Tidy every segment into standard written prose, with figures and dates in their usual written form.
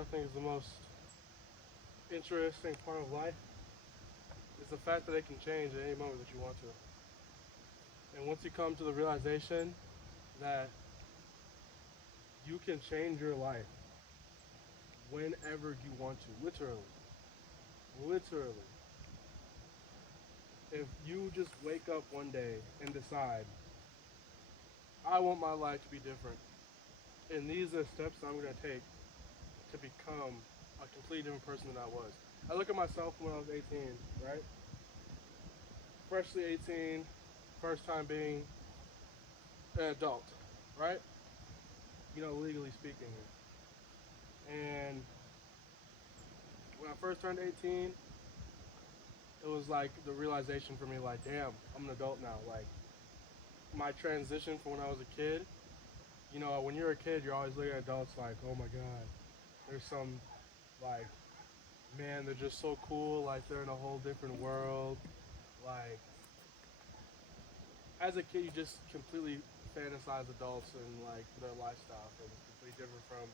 I think is the most interesting part of life is the fact that it can change at any moment that you want to. And once you come to the realization that you can change your life whenever you want to, literally, if you just wake up one day and decide, I want my life to be different, and these are steps I'm going to take to become a completely different person than I was. I look at myself when I was 18, right? Freshly 18, first time being an adult, right? Legally speaking. And when I first turned 18, it was like the realization for me, like, damn, I'm an adult now. Like, my transition from when I was a kid, when you're a kid, you're always looking at adults like, oh my God, there's some, like, man, they're just so cool. Like, they're in a whole different world. Like, as a kid, you just completely fantasize adults and, like, their lifestyle. And it's completely different from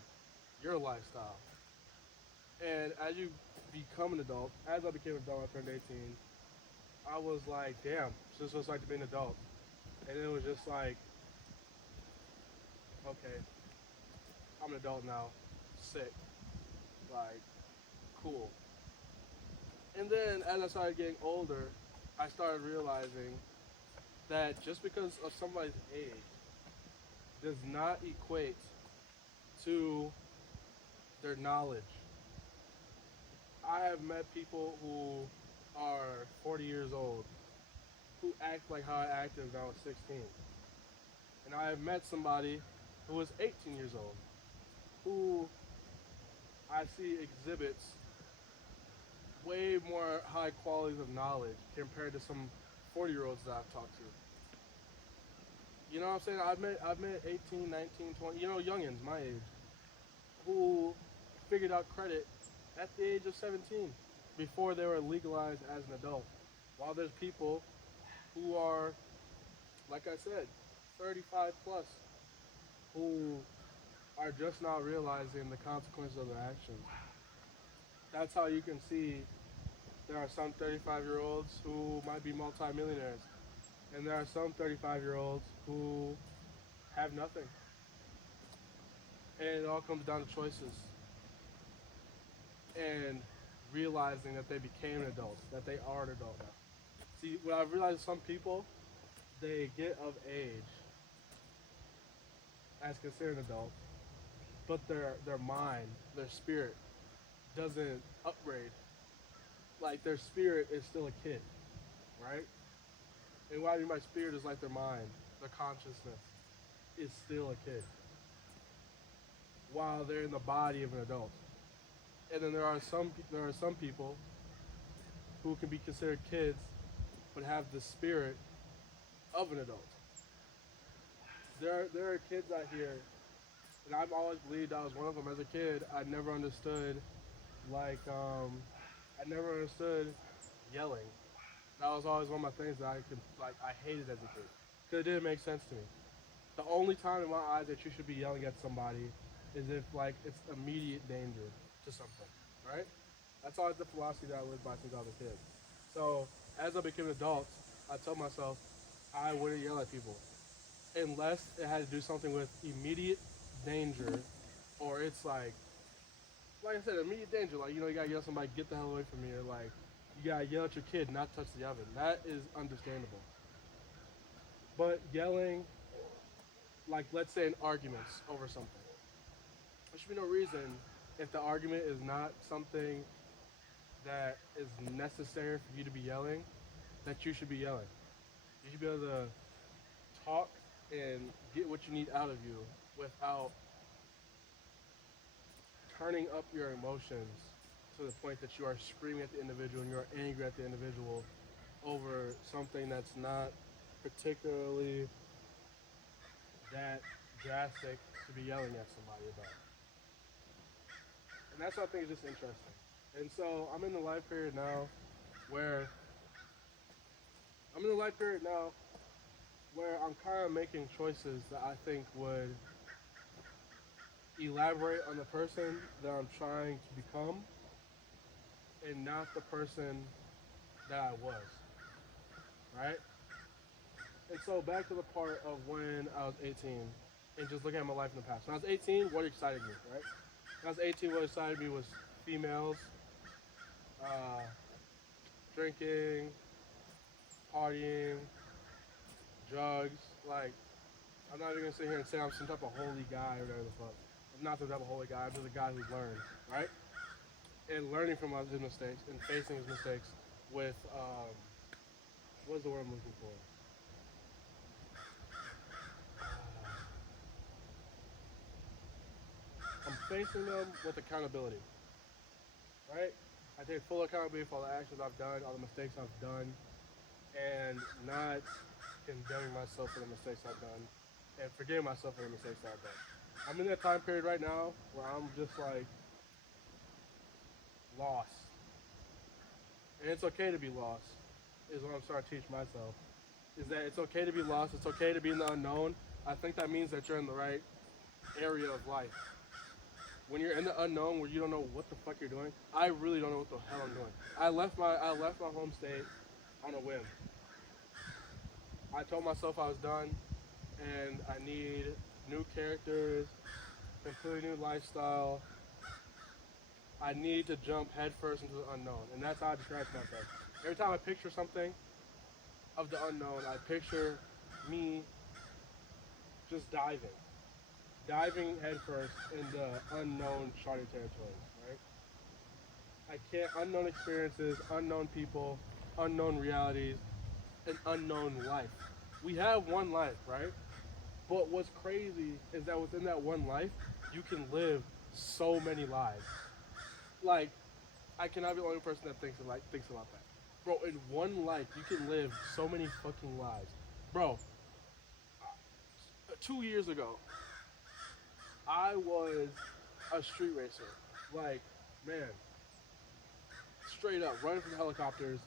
your lifestyle. And as you become an adult, as I became an adult, I turned 18, I was like, damn, this is what it's like to be an adult. And it was just like, okay, I'm an adult now. Sick. Like, cool. And then as I started getting older, I started realizing that just because of somebody's age does not equate to their knowledge. I have met people who are 40 years old who act like how I acted when I was 16. And I have met somebody who was 18 years old who I see exhibits way more high qualities of knowledge compared to some 40-year-olds that I've talked to. You know what I'm saying? I've met 18, 19, 20, youngins my age who figured out credit at the age of 17 before they were legalized as an adult. While there's people who are, like I said, 35 plus who are just now realizing the consequences of their actions. That's how you can see there are some 35-year-olds who might be multimillionaires, and there are some 35-year-olds who have nothing. And it all comes down to choices and realizing that they became an adult, that they are an adult now. See, what I've realized is some people, they get of age as considered adults, but their mind, their spirit doesn't upgrade. Like their spirit is still a kid, right? And what I mean by spirit is like their mind, their consciousness is still a kid, while they're in the body of an adult. And then there are some people who can be considered kids, but have the spirit of an adult. There are kids out here, and I've always believed I was one of them. As a kid, I never understood, like, I never understood yelling. That was always one of my things that I hated as a kid, because it didn't make sense to me. The only time in my eyes that you should be yelling at somebody is if, like, it's immediate danger to something, right? That's always the philosophy that I lived by since I was a kid. So as I became an adult, I told myself I wouldn't yell at people unless it had to do something with immediate danger, or it's like I said, immediate danger. Like, you gotta yell at somebody, get the hell away from me, or like you gotta yell at your kid, not touch the oven. That is understandable. But yelling, like, let's say in arguments over something, there should be no reason, if the argument is not something that is necessary for you to be yelling, that you should be yelling. You should be able to talk and get what you need out of you without turning up your emotions to the point that you are screaming at the individual and you are angry at the individual over something that's not particularly that drastic to be yelling at somebody about. And that's what I think is just interesting. And so I'm in the life period now where I'm kind of making choices that I think would elaborate on the person that I'm trying to become and not the person that I was, right? And so back to the part of when I was 18 and just looking at my life in the past. When I was 18, what excited me, right? When I was 18, what excited me was females, uh, drinking, partying, drugs. Like, I'm not even gonna sit here and say I'm some type of holy guy or whatever the fuck. I'm not some type of holy guy. I'm just a guy who's learned, right? And learning from his mistakes and facing his mistakes with what's the word I'm looking for? I'm facing them with accountability, right? I take full accountability for all the actions I've done, all the mistakes I've done, and not condemning myself for the mistakes I've done, and forgiving myself for the mistakes I've done. I'm in that time period right now where I'm just like lost, and it's okay to be lost. Is what I'm starting to teach myself. Is that it's okay to be lost. It's okay to be in the unknown. I think that means that you're in the right area of life. When you're in the unknown, where you don't know what the fuck you're doing, I really don't know what the hell I'm doing. I left my home state on a whim. I told myself I was done, and I need new characters, completely new lifestyle. I need to jump headfirst into the unknown, and that's how I describe myself. Every time I picture something of the unknown, I picture me just diving headfirst into unknown charted territories. Right? I can't unknown experiences, unknown people, unknown realities, an unknown life. We have one life, right? But what's crazy is that within that one life, you can live so many lives. Like, I cannot be the only person that thinks about that. Bro, in one life, you can live so many fucking lives. Bro, 2 years ago, I was a street racer. Like, man, straight up, running from helicopters,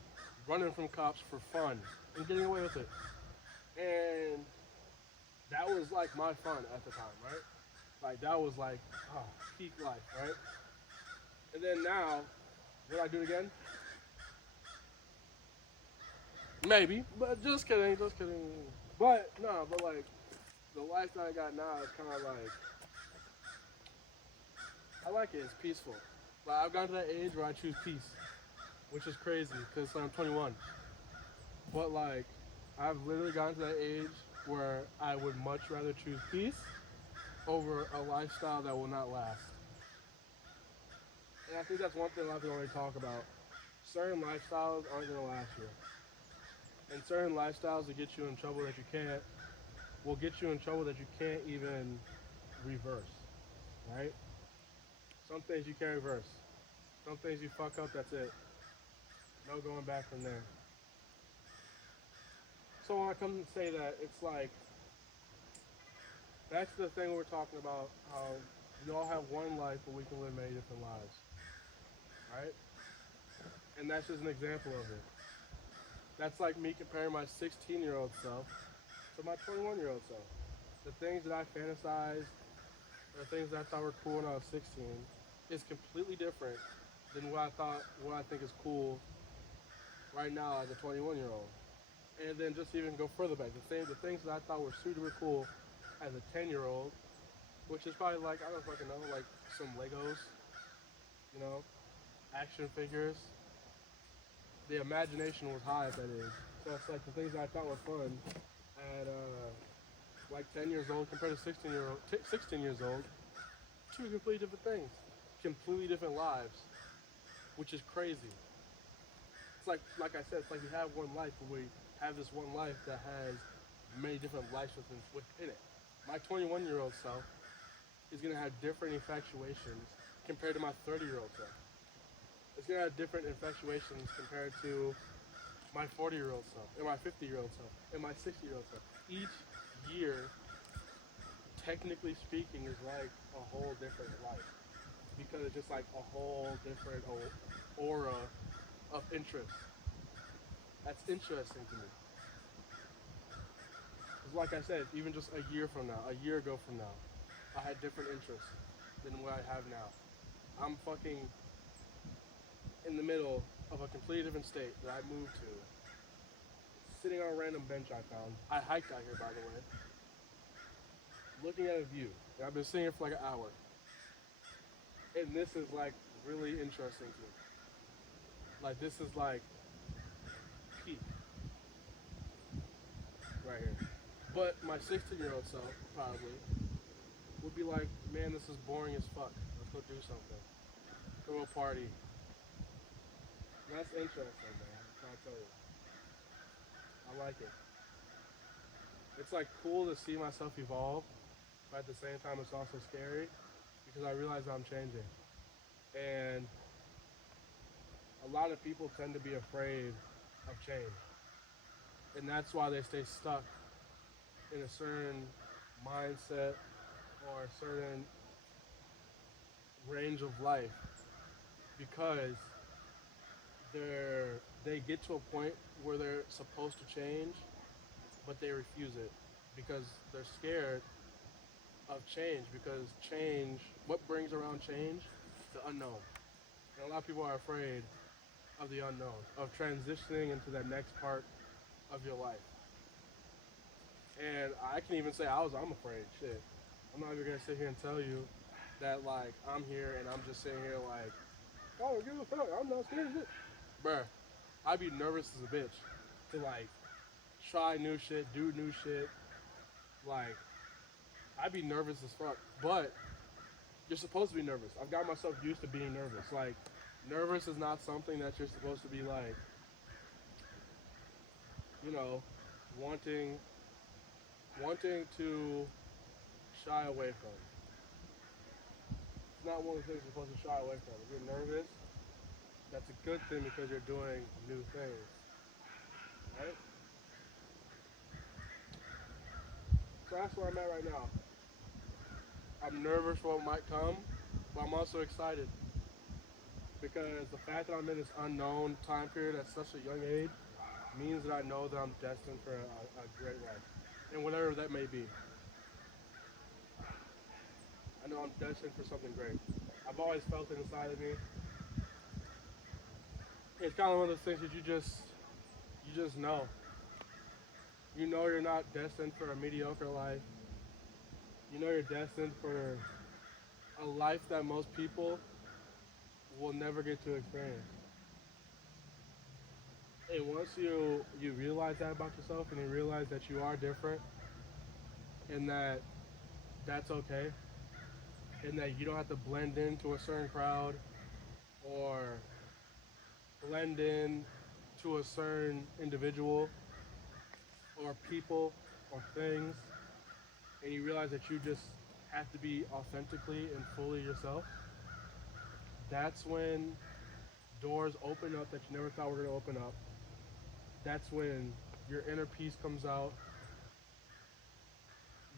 running from cops for fun, and getting away with it. And that was like my fun at the time, right? Like that was like oh, peak life, right? And then now, would I do it again? Maybe, but just kidding, just kidding. But no, but like the life that I got now is kind of like I like it. It's peaceful. Like I've gotten to that age where I choose peace, which is crazy because I'm 21. But like I've literally gotten to that age where I would much rather choose peace over a lifestyle that will not last. And I think that's one thing a lot of people already talk about. Certain lifestyles aren't going to last you. And certain lifestyles that get you in trouble that you can't, will get you in trouble that you can't even reverse, right? Some things you can't reverse. Some things you fuck up, that's it. No going back from there. So when I come to say that, it's like, that's the thing we're talking about, how we all have one life, but we can live many different lives, right? And that's just an example of it. That's like me comparing my 16-year-old self to my 21-year-old self. The things that I fantasized, the things that I thought were cool when I was 16, is completely different than what I think is cool right now as a 21-year-old. And then just even go further back, the things that I thought were super cool as a 10-year-old, which is probably like I don't fucking know, like some Legos, you know, action figures. The imagination was high at that age, so it's like the things that I thought were fun at like 10 years old compared to 16 years old, two completely different things, completely different lives, which is crazy. It's like I said, it's like we have one life, but we have this one life that has many different lives within it. My 21-year-old self is gonna have different infatuations compared to my 30-year-old self. It's gonna have different infatuations compared to my 40-year-old self, and my 50-year-old self, and my 60-year-old self. Each year, technically speaking, is like a whole different life because it's just like a whole different aura of interest. That's interesting to me. Because like I said, even just a year from now, a year ago from now, I had different interests. than what I have now. I'm fucking in the middle of a completely different state that I moved to, sitting on a random bench I found. I hiked out here, by the way, looking at a view. And I've been sitting here for like an hour. And this is like really interesting to me. Like, this is like peak right here. But my 16-year-old self probably would be like, man, this is boring as fuck. Let's go do something. Throw a party. And that's interesting, man. I'll tell you. I like it. It's like cool to see myself evolve, but at the same time, it's also scary because I realize I'm changing. And a lot of people tend to be afraid of change. And that's why they stay stuck in a certain mindset or a certain range of life because they get to a point where they're supposed to change, but they refuse it because they're scared of change. Because change, what brings around change? The unknown. And a lot of people are afraid of the unknown, of transitioning into that next part of your life. And I can even say I'm afraid. Shit, I'm not even gonna sit here and tell you that like I'm here and I'm just sitting here like, oh, give a fuck, I'm not scared of it. Bruh, I'd be nervous as a bitch to like try new shit, do new shit. Like, I'd be nervous as fuck. But you're supposed to be nervous. I've got myself used to being nervous. Like, nervous is not something that you're supposed to be like, you know, wanting to shy away from. It's not one of the things you're supposed to shy away from. If you're nervous, that's a good thing because you're doing new things, right? So that's where I'm at right now. I'm nervous for what might come, but I'm also excited because the fact that I'm in this unknown time period at such a young age means that I know that I'm destined for a great life, and whatever that may be. I know I'm destined for something great. I've always felt it inside of me. It's kind of one of those things that you just know. You know you're not destined for a mediocre life. You know you're destined for a life that most people will never get to experience. And once you realize that about yourself and you realize that you are different and that that's okay and that you don't have to blend into a certain crowd or blend in to a certain individual or people or things, and you realize that you just have to be authentically and fully yourself, that's when doors open up that you never thought were going to open up. That's when your inner peace comes out,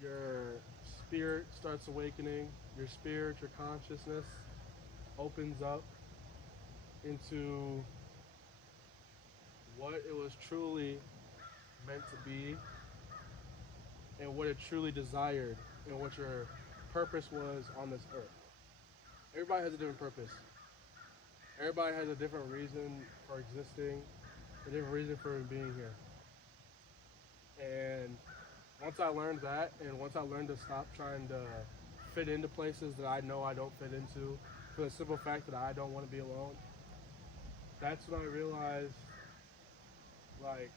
your spirit starts awakening, your spirit, your consciousness opens up into what it was truly meant to be and what it truly desired and what your purpose was on this earth. Everybody has a different purpose. Everybody has a different reason for existing, a different reason for being here. And once I learned that, and once I learned to stop trying to fit into places that I know I don't fit into, for the simple fact that I don't want to be alone, that's when I realized, like,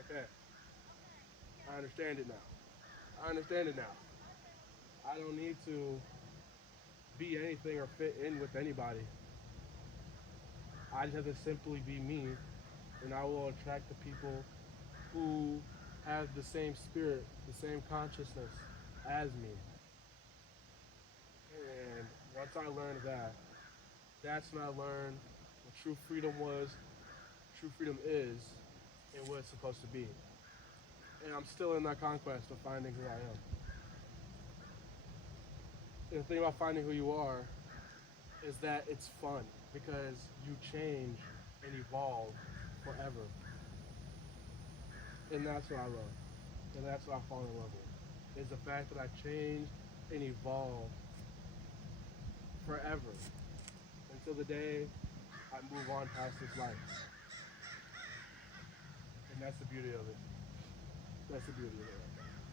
okay, I understand it now. I understand it now. I don't need to be anything or fit in with anybody. I just have to simply be me, and I will attract the people who have the same spirit, the same consciousness as me. And once I learned that, that's when I learned what true freedom was, true freedom is, and what it's supposed to be. And I'm still in that conquest of finding who I am. And the thing about finding who you are is that it's fun because you change and evolve forever. And that's what I love. And that's what I fall in love with. Is the fact that I change and evolve forever until the day I move on past this life. And that's the beauty of it. That's the beauty of it.